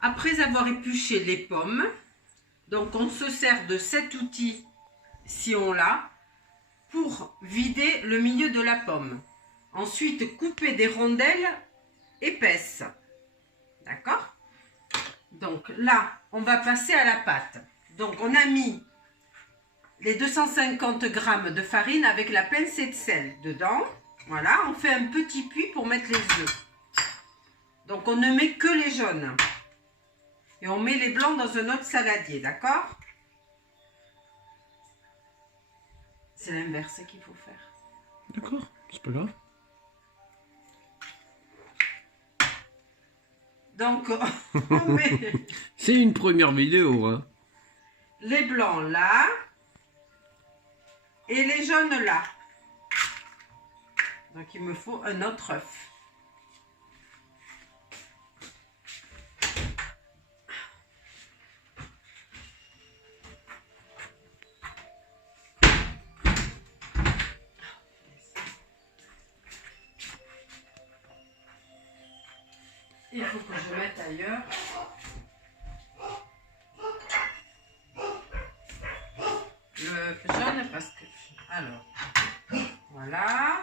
Après avoir épluché les pommes, donc on se sert de cet outil, si on l'a, pour vider le milieu de la pomme. Ensuite, couper des rondelles épaisses. D'accord? Donc là, on va passer à la pâte. Donc on a mis les 250 g de farine avec la pincée de sel dedans. Voilà, on fait un petit puits pour mettre les œufs. Donc on ne met que les jaunes. Et on met les blancs dans un autre saladier, d'accord? C'est l'inverse qu'il faut faire. D'accord, c'est pas grave. Donc, on met C'est une première vidéo, hein. les blancs là et les jaunes là. Donc, il me faut un autre œuf. Il faut que je mette ailleurs. Le jaune parce que... Alors, voilà.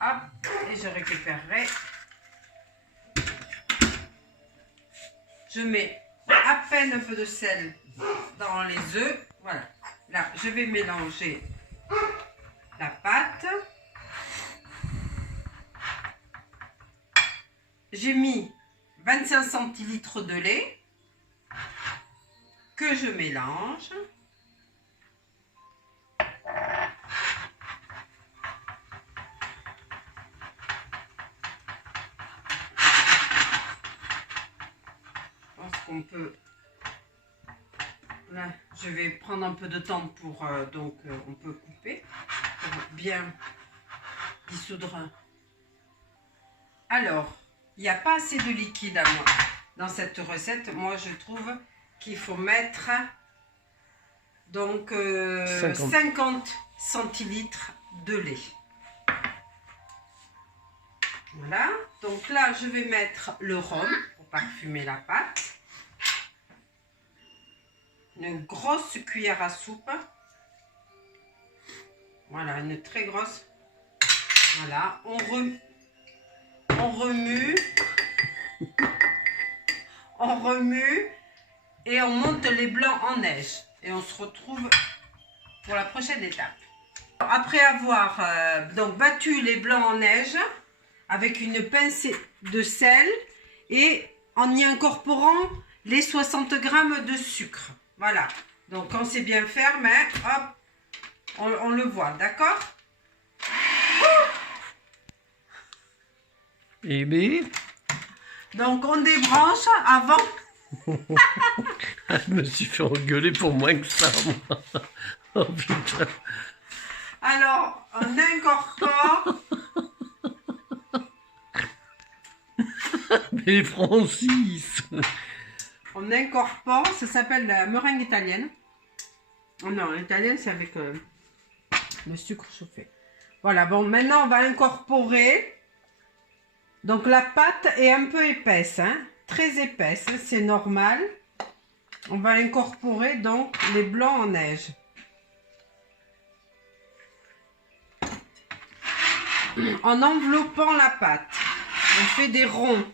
Hop, et je récupérerai. Je mets à peine un peu de sel dans les œufs. Voilà. Là, je vais mélanger la pâte. J'ai mis 25 centilitres de lait que je mélange. Je pense qu'on peut... Là, je vais prendre un peu de temps pour... on peut couper pour bien dissoudre. Alors... Il n'y a pas assez de liquide à moi dans cette recette. Moi, je trouve qu'il faut mettre donc 50 centilitres de lait. Voilà. Donc là, je vais mettre le rhum pour parfumer la pâte. Une grosse cuillère à soupe. Voilà, une très grosse. Voilà. On remue, on remue et on monte les blancs en neige. Et on se retrouve pour la prochaine étape. Après avoir donc battu les blancs en neige avec une pincée de sel et en y incorporant les 60 g de sucre. Voilà. Donc quand c'est bien ferme, hein, hop, on le voit, d'accord? Eh bien... Donc on débranche avant. Je me suis fait engueuler pour moins que ça, moi. Oh putain. Alors on incorpore. Mais Francis. On incorpore, ça s'appelle la meringue italienne. Oh non, l'italienne c'est avec le sucre chauffé. Voilà, bon maintenant on va incorporer. Donc la pâte est un peu épaisse, hein, très épaisse, hein, c'est normal. On va incorporer donc les blancs en neige. En enveloppant la pâte, on fait des ronds.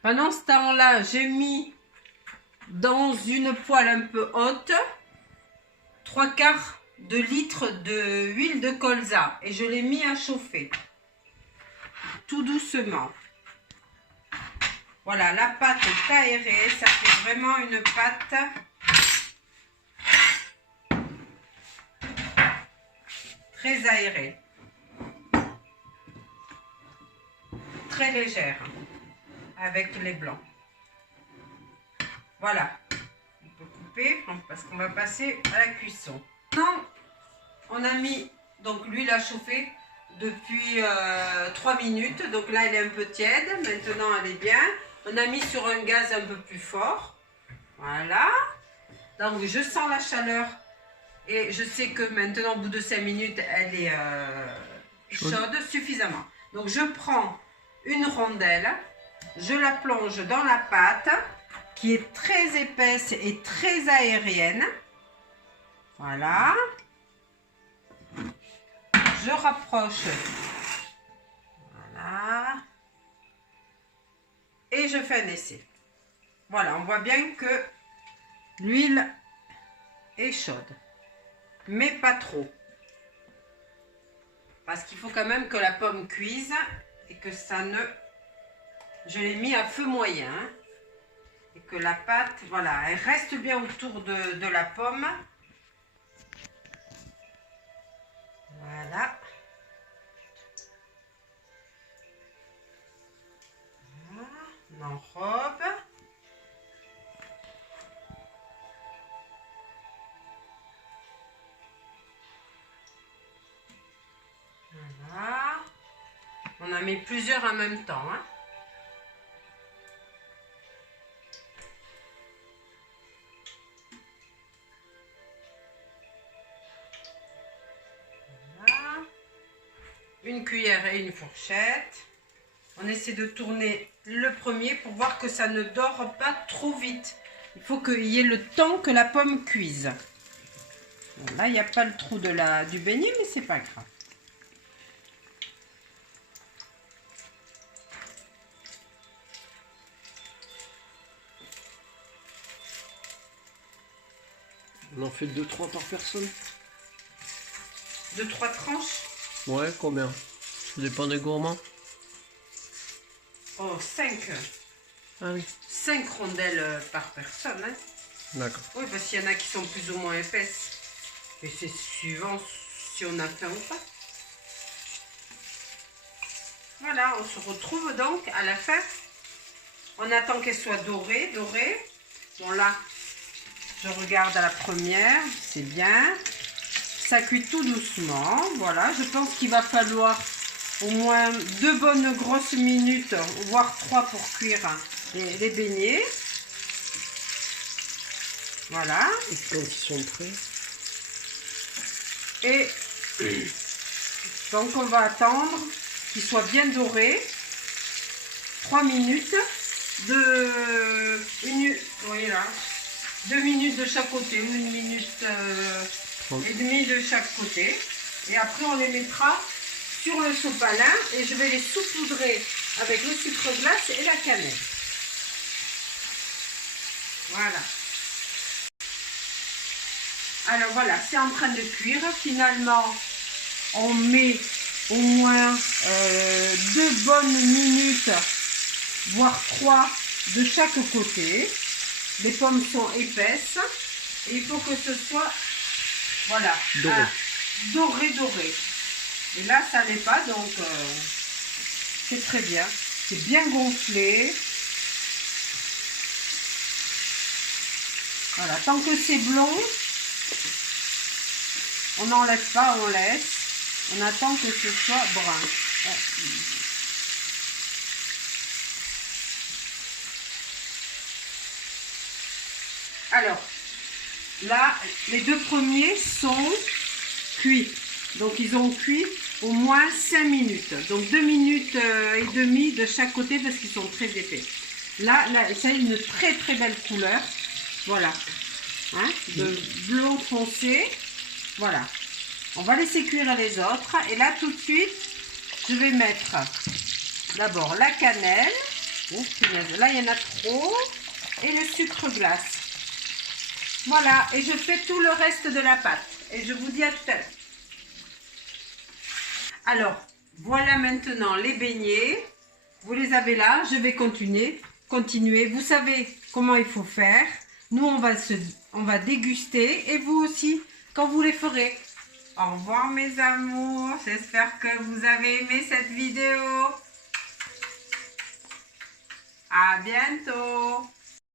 Pendant ce temps-là, j'ai mis dans une poêle un peu haute 3/4 de litre d'huile de colza et je l'ai mis à chauffer tout doucement. Voilà, la pâte est aérée, ça fait vraiment une pâte très aérée, très légère. Avec les blancs. Voilà. On peut couper parce qu'on va passer à la cuisson. Maintenant, on a mis donc l'huile à chauffer depuis 3 minutes. Donc là, elle est un peu tiède. Maintenant, elle est bien. On a mis sur un gaz un peu plus fort. Voilà. Donc, je sens la chaleur. Et je sais que maintenant, au bout de 5 minutes, elle est chaude suffisamment. Donc, je prends une rondelle. Je la plonge dans la pâte qui est très épaisse et très aérienne. Voilà. Je rapproche. Voilà. Et je fais un essai. Voilà, on voit bien que l'huile est chaude. Mais pas trop. Parce qu'il faut quand même que la pomme cuise et que ça ne... Je l'ai mis à feu moyen. Et que la pâte, voilà, elle reste bien autour de la pomme. Voilà. On enrobe. Voilà. On en met plusieurs en même temps, hein. Une cuillère et une fourchette. On essaie de tourner le premier pour voir que ça ne dore pas trop vite. Il faut qu'il y ait le temps que la pomme cuise. Bon, là, il n'y a pas le trou du beignet, mais c'est pas grave. On en fait 2-3 par personne? 2-3 tranches? Ouais, combien? Ça dépend des gourmands. Oh, 5. Ah oui. 5 rondelles par personne. Hein. D'accord. Oui, parce qu'il y en a qui sont plus ou moins épaisses. Et c'est suivant si on a faim ou pas. Voilà, on se retrouve donc à la fin. On attend qu'elle soit dorée. Bon là, je regarde à la première, c'est bien. Ça cuit tout doucement. Voilà, je pense qu'il va falloir au moins 2 bonnes grosses minutes, voire 3 pour cuire les beignets. Voilà. Et quand ils sont prêts. Et donc on va attendre qu'ils soient bien dorés. 3 minutes. 2 minutes de chaque côté. 1 minute et demie de chaque côté. Et après on les mettra sur le sopalin et je vais les saupoudrer avec le sucre glace et la cannelle. Voilà. Alors voilà, c'est en train de cuire. Finalement, on met au moins 2 bonnes minutes, voire 3 de chaque côté. Les pommes sont épaisses et il faut que ce soit, voilà, doré. Et là, ça n'est pas, donc c'est très bien. C'est bien gonflé. Voilà, tant que c'est blond, on n'enlève pas, on laisse. On attend que ce soit brun. Alors, là, les 2 premiers sont cuits. Donc, ils ont cuit au moins 5 minutes. Donc, 2 minutes et demie de chaque côté parce qu'ils sont très épais. Là ça a une très très belle couleur. Voilà. Hein, de bleu foncé. Voilà. On va laisser cuire les autres. Et là, tout de suite, je vais mettre d'abord la cannelle. Oh, là, il y en a trop. Et le sucre glace. Voilà. Et je fais tout le reste de la pâte. Et je vous dis à tout à l'heure. Alors, voilà maintenant les beignets. Vous les avez là. Je vais continuer. Vous savez comment il faut faire. Nous, on va déguster. Et vous aussi, quand vous les ferez. Au revoir mes amours. J'espère que vous avez aimé cette vidéo. À bientôt.